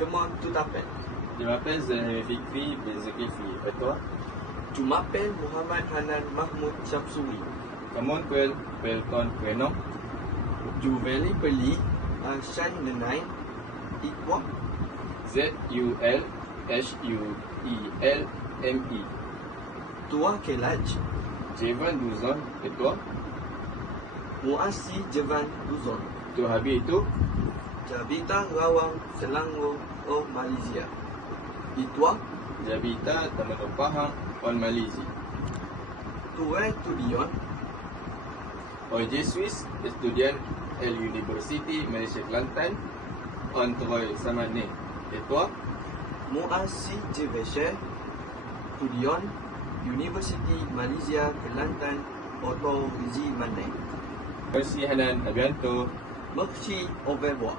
Comment tu t'appelles? Je m'appelle Zahir Fikri bin Zulkifli. Et toi? Tu m'appelles Mohamed Hanan Mahmoud Shamsouri. Comment tu appelles ton prénom? Tu venais beli Shan Nenai. Et toi? ZULHUELMI. Toi, quel âge? J'ai 22 ans. Et toi? Moi aussi, j'ai 12 ans. Tu habites où? J'habite à Rawang, Selangor, au Malaysia. Et toi? J'habite à Taman Pahang, en Malaisie. Tu es étudiant? Je suis étudiant à l'Université Malaysia Kelantan en troisième année. Et toi? Moi aussi, je vais chez étudiant University Malaysia Kelantan Auto Vizi Mane. Merci Hanan, à bientôt. Merci, au revoir.